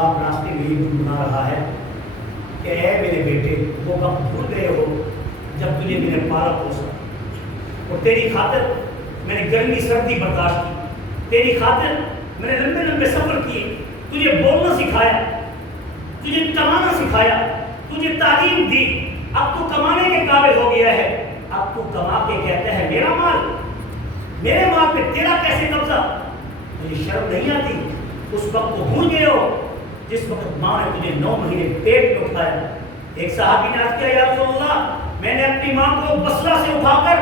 बाप रास्ते में ये गुनगुना रहा है कि ऐ मेरे बेटे, वो वक्त भूल गए हो जब तुझे मैंने पाला पोसा और तेरी खातिर मैंने गर्मी सर्दी बर्दाश्त की, तेरी खातिर मैंने लंबे लंबे सफ़र किए, तुझे बोलना सिखाया, तुझे कमाना सिखाया, तुझे तालीम दी। अब तू कमाने के काबिल हो गया है, अब तू कमा के कहता है मेरा माल, मेरे माल पे तेरा कैसे कब्जा? मुझे शर्म नहीं आती? उस वक्त को भूल गए हो जिस वक्त माँ ने तुझे 9 महीने पेट में उठाया। एक सहाबी ने अर्ज़ किया, या रसूलल्लाह, मैंने अपनी माँ को बसरा से उठाकर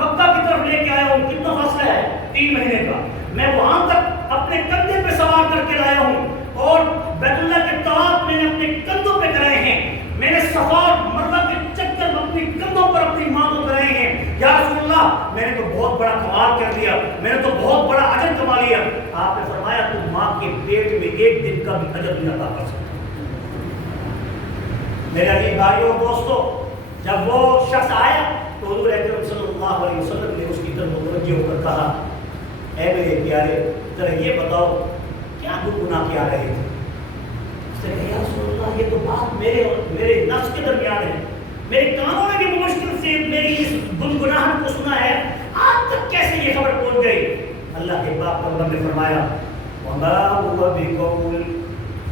मक्का की तरफ लेके आया हूँ, कितना फासला है? 3 महीने का। मैं वहां तक अपने कंधे पे सवार करके लाया हूँ और बैतुल्लाह के तवाफ मैंने अपने कंधों पे कराए हैं, मैंने सफा और मरवा के चक्कर अपने कंधों पर अपनी माँ को कराए हैं। या रसूलल्लाह, मैंने तो बहुत बड़ा कमाल कर लिया, मैंने तो बहुत बड़ा अजर कमा लिया। आपने फरमाया तुम माँ के पेट में 1 दिन का भी अजर नहीं अता कर सकते। मेरे अजीज भाइयों और दोस्तों, जब वो शख्स आया तो हुज़ूर अकरम सल्लल्लाहु अलैहि वसल्लम ने उसकी तरफ मुतवज्जह होकर कहा, ऐ मेरे प्यारे, जरा ये बताओ क्या गुनगुना के आ रहे थे? उसने कहा, या रसूलल्लाह, ये तो बात मेरे नफ्स के दरमियान है, मेरे कानों ने भी मुश्किल से मेरी इस गुनगुनाहट को सुना है, आज तक कैसे ये खबर पहुंच गई? अल्लाह के पाक पैगंबर ने फरमाया, वमा हुवा बिक़ौल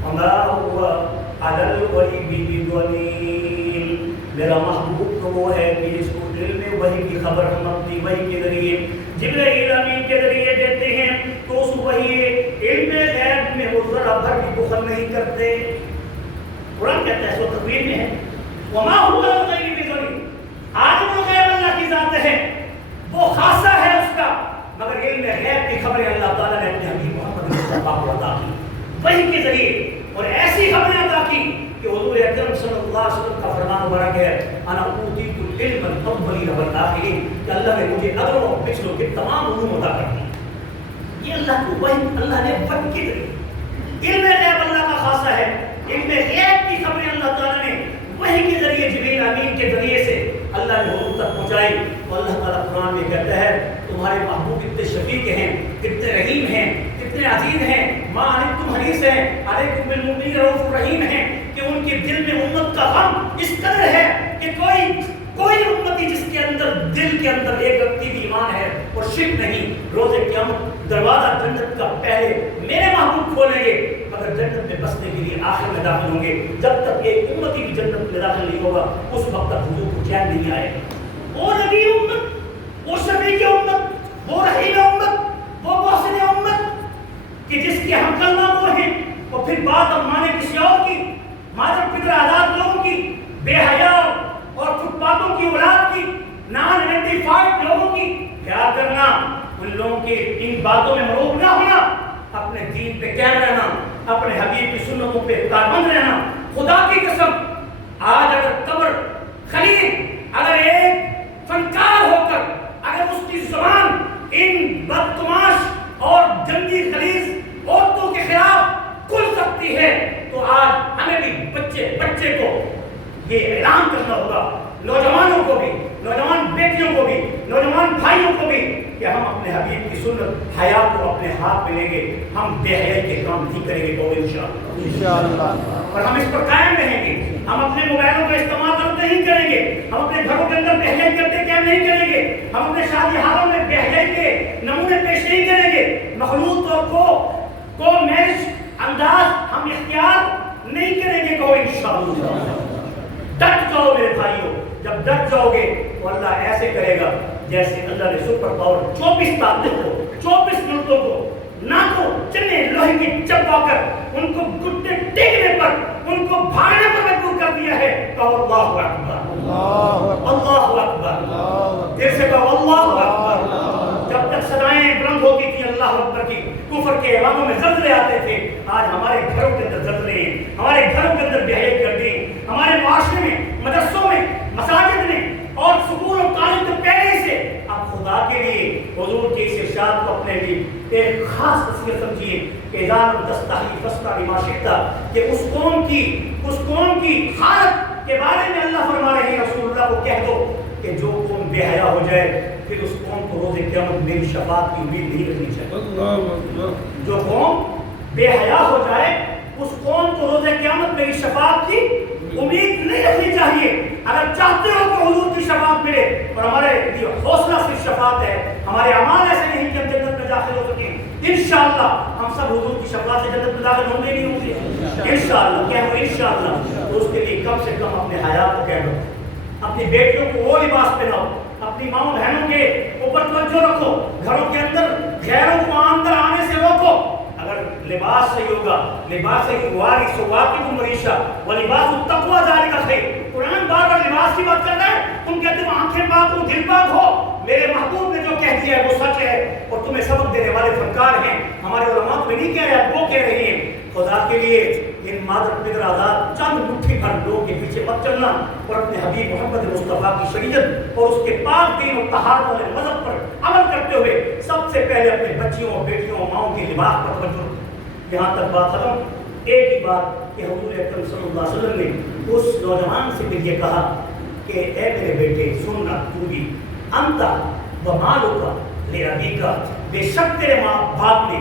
वमा हुवा अलल ग़ैबि बिदलील। मेरा महबूब तो वो है कि इसको दिल में वही की खबर हम अपनी वही के जरिए जिब्राइल अमीन के जरिए देते हैं, तो उस वही इल्म गैब में वो जरा भर भी दखल नहीं करते। कुरान कहता है, सो तकवीर में है, वमा हुवा अलल-ग़ैबि बिदलील। आलिमुल गैब अल्लाह की जात है, वो खासा है उसका, मगर इल्म गैब की खबरें अल्लाह ताला ने अपने हबीब मोहम्मद मुस्तफा को अता की वही के जरिए, और ऐसी खबरें अता की कि हुज़ूर अकरम सल्लल्लाहु अलैहि वसल्लम का फरमान मुबारक है, अना ऊतीतुल इल्म अल-अव्वलीन वल आखिरीन, कि अल्लाह ने मुझे अगलों और पिछलों के तमाम उलूम अता कर दिए। ये अल्लाह को वही अल्लाह ने वही के जरिए, इल्म गैब अल्लाह का खासा है, इल्म गैब की खबरें अल्लाह ताला ने वही के जरिए जिब्रील अमीन के जरिए से अल्लाह ने हुजूर तक पहुंचाई। और अल्लाह ताला कुरान में कहता है, तुम्हारे महबूब कितने शफीक हैं, कितने रहीम हैं, कितने अजीज हैं, मा अनितुम हरीस हैं, अलैकुम बिल मुमिनीन रऊफ़ुर रहीम हैं, कि उनके दिल में उम्मत का गम इस कदर है कि कोई उम्मती जिसके अंदर दिल के अंदर एक व्यक्ति भी ईमान है और शिर्क नहीं, रोज़े क़यामत दरवाज़ा जन्नत का पहले मेरे महबूब खोलेंगे, अगर जन्नत में बसने के लिए आखिर में दाखिल होंगे। जब तक एक उम्मती भी जन्नत में दाखिल नहीं होगा, उस वक्त तक हुजूर को चैन नहीं आएगा। वो नबी उम्मत, वो शफीक उम्मत, वो रहीम उम्मत, वो मोहसिन उम्मत, कि जिसकी हम कलमा पढ़ें और फिर बात हम माने किसी और की, मादर पितर आजाद लोगों की, बेहया और फुटपाथों की औलाद की, नॉन आइडेंटिफाइड लोगों की प्यार करना, उन लोगों की इन बातों में मरूब ना होना, अपने दीन पे कायम रहना, अपने हबीब की सुन्नतों पे पाबंद रहना। खुदा की कसम, आज अगर कब्र खलील, अगर एक फनकार होकर अगर उसकी जुबान इन बदतमाश और जंगी खलीज औरतों के खिलाफ खुल सकती है, तो आज हमें भी बच्चे को ये ऐलान करना होगा, नौजवानों को भी, नौजवान बेटियों को भी, नौजवान भाइयों को भी, कि हम अपने हबीब की सुन्नत हया को अपने हाथ में लेंगे, हम बेहयाई के काम नहीं करेंगे तो इंशाअल्लाह, और हम इस पर कायम रहेंगे। हम अपने मोबाइलों का इस्तेमाल करते नहीं करेंगे, हम अपने घरों के अंदर बेहयाई करते क्या नहीं करेंगे, हम अपने शादी हालों में बेहयाई के नमूने पेश नहीं करेंगे, मखलूक को मैच अंदाज हम इख्तियार नहीं करेंगे को इंशाअल्लाह। डट जाओ मेरे भाइयों, जब डट जाओगे तो अल्लाह ऐसे करेगा जैसे अल्लाह ने सुपर पावर 24 ताकत को, 24 मिनटों को नाकों चने लोहे की चबाकर उनको घुटने टेकने पर, उनको भागने पर मजबूर कर दिया है। कहो अल्लाहु अकबर, अल्लाहु अकबर, फिर से कहो अल्लाहु अकबर। जब तक सदाएं बुलंद होती थी अल्लाहु अकबर की, कुफर के ऐवानों में ज़ल्ज़ले आते थे, आज हमारे घरों के अंदर ज़ल्ज़ले हैं, हमारे घरों के अंदर बेहयाई कर दी, हमारे माशरे में, मदरसों में, मसाजिद में और स्कूल और कॉलेज में पहले से अब खुदा के लिए हुजूर के इस इरशाद को अपने लिए एक खास तस्वीर समझिए कि जान दस्ताही फस्ता बिमा शिता, कि उस कौम की हालत के बारे में अल्लाह फरमा रहे हैं, रसूलुल्लाह को कह दो कि जो कौम बेहया हो जाए फिर उस कौम को रोज़े क़यामत मेरी शफाअत की उम्मीद नहीं रखनी चाहिए। जो कौम बेहया हो जाए उस कौम को रोज़े क़यामत में इस शफाअत की उम्मीद नहीं रखनी चाहिए। अगर चाहते हो कि हुजूर की शफाअत मिले, और हमारे लिए हौसला सिर्फ शफाअत है, हमारे अमाल ऐसे नहीं कि हम जन्नत में दाखिल हो सकें। इंशाअल्लाह हम सब हुजूर की शफाअत से जन्नत में दाखिल होंगे नहीं होंगे इंशाअल्लाह। क्या हो इंशाअल्लाह। तो उसके लिए कम से कम अपने हयात को कह लो, अपनी बेटियों को वो लिबास पहनाओ, अपनी माँ बहनों के ऊपर तवज्जो रखो, घरों के अंदर गैरों को अंदर आने से रोको। अगर लिबास सही होगा, लिबास से वारी सुवाकी को मरीशा व लिबास तकवा जारी का सही। कुरान बार बार लिबास की बात कर रहा है, तुम कहते हो आंखें पाक हो दिल पाक हो। मेरे महबूब ने जो कह दिया है वो सच है, और तुम्हें सबक देने वाले फनकार हैं। हमारे उलमा तुम्हें नहीं कह रहे, वो कह रही हैं। खुदा के लिए इन मादर पितर आजाद चंद मुट्ठी भर लोगों के पीछे मत चलना, और अपने हबीब मोहम्मद मुस्तफ़ा की शरीयत और उसके पाक दीन और तहारत वाले मज़हब पर अमल करते हुए सबसे पहले अपने बच्चियों और बेटियों और माओं के लिबास पर तवज्जो। यहाँ तक बात खत्म। एक ही बात कि हुजूर अकरम सल्लल्लाहु अलैहि वसल्लम ने उस नौजवान से फिर ये कहा कि ए मेरे बेटे सुनना, तू भी अंता व मालूका ले अबीका, बेशक तेरे माँ बाप ने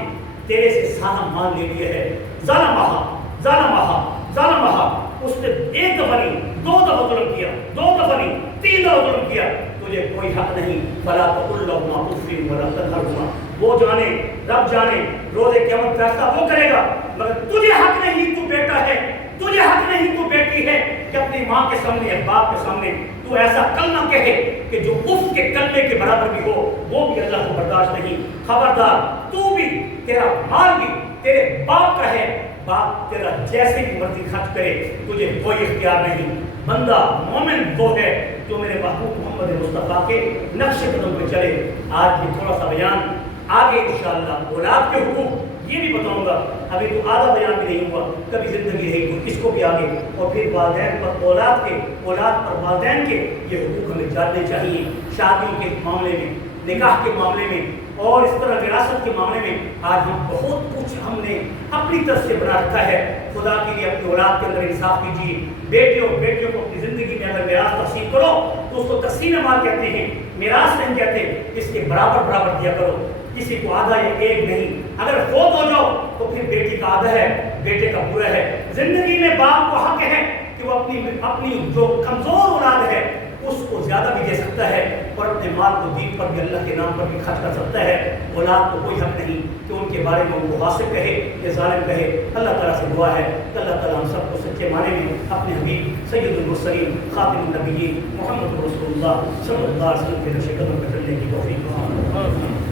तेरे से सारा माल ले लिए है। ज़ालमहा ज़ालमहा ज़ालमहा, उसने एक दफा नहीं, दो दफा जुल्म किया, दो दफा नहीं, तीन दफा जुल्म किया। तुझे कोई हक नहीं, फला तकुल लहुमा उफ़्फ़िन वला तनहरहुमा। वो जाने, रब जाने, रोज़े क़यामत फैसला वो करेगा, मगर तुझे हक नहीं, तू बेटा है, तुझे हक नहीं, तू बेटी है कि अपनी माँ के सामने या बाप के सामने तू ऐसा कलमा कहे कि जो उफ के कलमे के बराबर भी हो, वो भी अल्लाह को बर्दाश्त नहीं। खबरदार, तू भी, तेरा माल भी तेरे बाप का है, बाप तेरा जैसे भी मर्जी खर्च करे, तुझे कोई इख्तियार नहीं। बंदा मोमिन वो है जो मेरे महबूब मोहम्मद मुस्तफ़ा के नक्शे कदम पे चले। आज भी थोड़ा सा बयान, आगे इंशाअल्लाह औलाद के हुकूक ये भी बताऊंगा। अभी तो आधा बयान भी नहीं हुआ, कभी जिंदगी रही तो इसको भी आगे, और फिर वालिदैन पर औलाद के, औलाद पर वालिदैन के ये हुकूक हमें जानने चाहिए। शादियों के मामले में, निकाह के मामले में, और इस तरह विरासत के मामले में आज हम बहुत कुछ हमने अपनी तरफ से बना रखा है। खुदा के लिए अपनी औलाद के अंदर इंसाफ कीजिए। बेटियों को अपनी ज़िंदगी में अगर मिरास तकसीम करो तो उसको तकसीम माल कहते हैं, मिरास नहीं कहते। इसके बराबर बराबर दिया करो, किसी को आधा या एक नहीं। अगर फोत हो जाओ तो फिर बेटी का आधा है, बेटे का पूरा है। जिंदगी में बाप को हक है कि वो अपनी जो कमज़ोर औलाद है उसको ज़्यादा भी दे सकता है, और अपने माल को दीन पर भी, अल्लाह के नाम पर भी खर्च कर सकता है। औलाद को कोई हक नहीं कि उनके बारे में वो वासिक कहे या ज़ालिम कहे। अल्लाह ताला से दुआ है कि अल्लाह ताला हम सबको सच्चे माने में अपने हबीब सैयदुल मुरसलीन खातिमुन नबिय्यीन मोहम्मद रसूलुल्लाह सल्लल्लाहु अलैहि वसल्लम के नक्शे कदम पर चलने की तौफीक